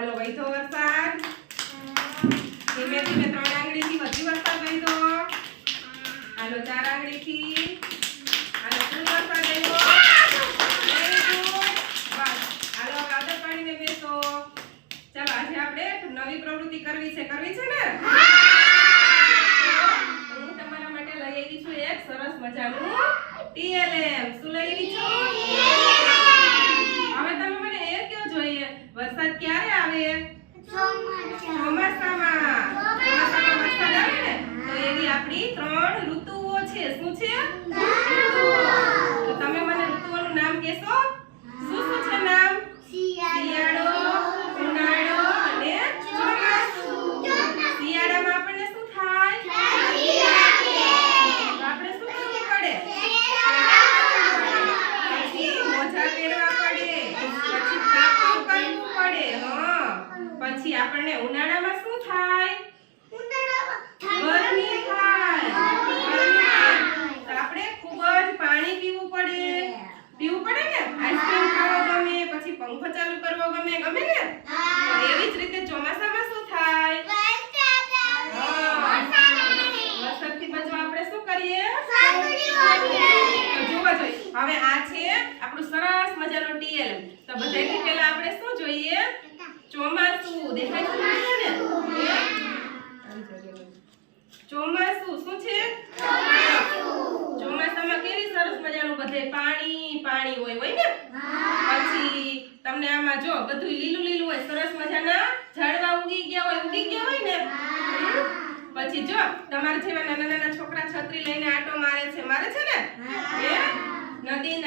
હાલો વહીધો વરસાદ. ધીમે ધીમે ત્રણ આંગળીથી વધુ વરસાદ વહીધો હાલો, ચાર આંગળીથી. હાલો ફૂલ વરસાદ હાલો કાદર પાણીને બેસો. ચાલો, આજે આપણે નવી પ્રવૃત્તિ કરવી છે. કરવી છે ને? હું તમારા માટે લઈ આવી છું એક સરસ મજાનું ટીએલએમ શું લઈ આવી છું? આપણી ત્રણ ઋતુઓ છે. શું છે? તો તમે મને ઋતુઓનું નામ કહેશો? શું શું છે નામ? શિયાળો ઉનાળો અને ચોમાસું. શિયાળામાં આપણને શું થાય? આપણે શું કરવું પડે? પછી મોજા પહેરવા પડે. પછી તાપણું કરવું પડે હા. પછી આપણને ઉનાળામાં શું થાય? ગરમી થાય ગરમી થાય. તો આપણે ખૂબ જ પાણી પીવું પડે પીવું પડે ને આઈસ્ક્રીમ ખાવો ગમે પછી પંખો ચાલુ કરવો ગમે ગમે ને તો એવી જ રીતે ચોમાસામાં શું થાય વરસાદથી બચવા આપણે શું કરીએ તો જોવા જોઈએ હવે આ છે આપણું સરસ મજાનું ટીએલ. તો બધાથી પહેલા આપણે શું જોઈએ? ચોમાસું. દેખાય છે ને? ચોમાસું. શું છે? ચોમાસામાં કેવી સરસ મજાનું બધે પાણી પાણી હોય હોય ને? પછી તમને આમાં જો બધું લીલું લીલું હોય, સરસ મજાના ઝાડવા ઉગી ગયા હોય, ઉગી ગયા હોય ને? પછી જો તમારા જેવા નાના નાના છોકરા છત્રી લઈને આટો મારે છે મારે છે ને? નદી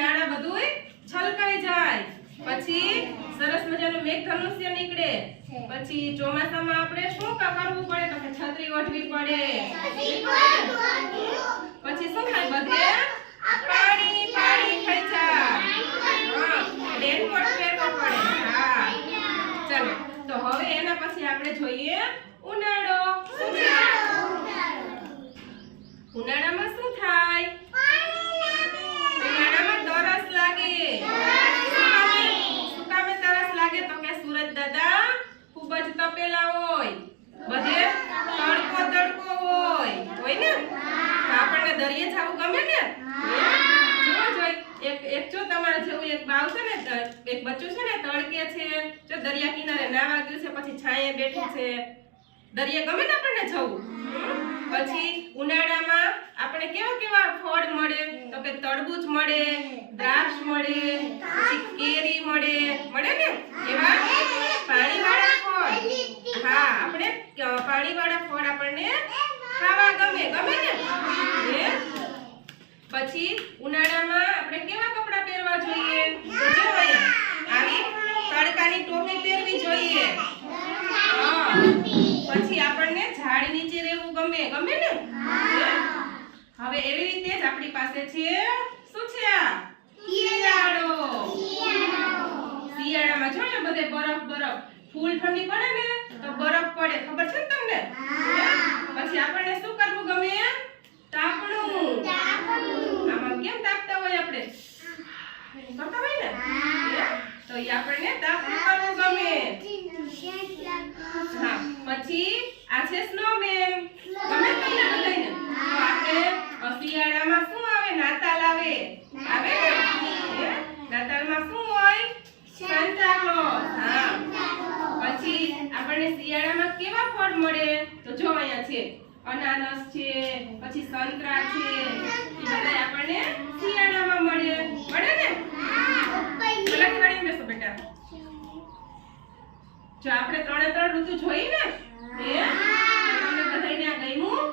પછી સરસ મજાનું મેઘધનુષ્ય નીકળે. પછી ચોમાસામાં આપણે શું કરવું પડે? તો કે છત્રી ઓઢવી પડે. પછી શું થાય બધે? પાણી પાણી ખેંચા. રેનકોટ પહેરવો પડે. હા. ચાલો તો હવે એના પછી આપણે જોઈએ ઉનાળો. ઉનાળામાં શું થાય ઉનાળામાં તરસ લાગે શું કામે- શું કામે તરસ લાગે તો કે સુરજ દાદા ખૂબ જ તપેલા હોય બધે તડકો તડકો હોય હોય ને તો આપણને દરિયે જવું ગમે ને જોવો જોઈ એક એક જો તમારે જેવું એક બાવ છે ને ત- એક બચ્ચું છે ને, તડકે છે, જો દરિયા કિનારે નાવા ગયું છે, પછી છાંયે બેઠું છે. દરિયા ગમે ને આપણને જવું. પછી ઉનાળામાં આપણે કેવા કેવા ફળ મળે? તો કે તરબૂચ મળે, દ્રાક્ષ મળે, પછી કેરી મળે. મળે ને? એવા પાણીવાળા ફળ. હા, આપણે પાણીવાળા ફળ આપણને ખાવા ગમે. ગમે ને? પછી ઉનાળામાં આપણે કેવા કપડાં પહેરવા જોઈએ તો જો અહીંયા આવી તડકાની ટોપી પહેરવી જોઈએ હા. પછી આપણને ઝાડ નીચે રહેવું ગમે ગમે ને? હવે એવી રીતે જ આપણી પાસે છે શું છે આ? શિયાળો. શિયાળામાં જો ને બધે બરફ બરફ. ફૂલ ઠંડી પડે ને તો બરફ પડે. ખબર છે ને તમને? પછી આપણને શું કરવું ગમે? તાપણું આમાં કેમ તાપતા હોય આપણે? કરતા હોય ને? તો એ આપણને તાપણું કરવું ગમે હા પછી આ છે સ્નોમેન તમે તમને બધાયને. તો આપણે શિયાળામાં શું આવે? નાતાલ આવે. આવે ને? નાતાલમાં શું હોય? સાન્તા ક્લોઝ હા. પછી આપણને શિયાળામાં કેવા ફળ મળે? તો જો અહીંયા છે. અનાનસ છે, પછી સંતરા છે. એ બધા આપણને શિયાળામાં મળે મળે ને પેલા વાળીને બેસો બેટા જો આપણે ત્રણે ત્રણ ઋતુ જોઈ ને હે તમને બધાયને આ ગમ્યું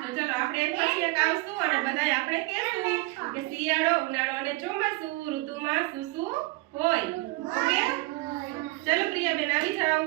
તો ચલો આપણે એક પછી એક આવશું અને બધાય આપણે કહેશું કે શિયાળો ઉનાળો અને ચોમાસું ઋતુમાં શું શું હોય. ઓકે? ચલો પ્રિયાબેન આવી જાઓ.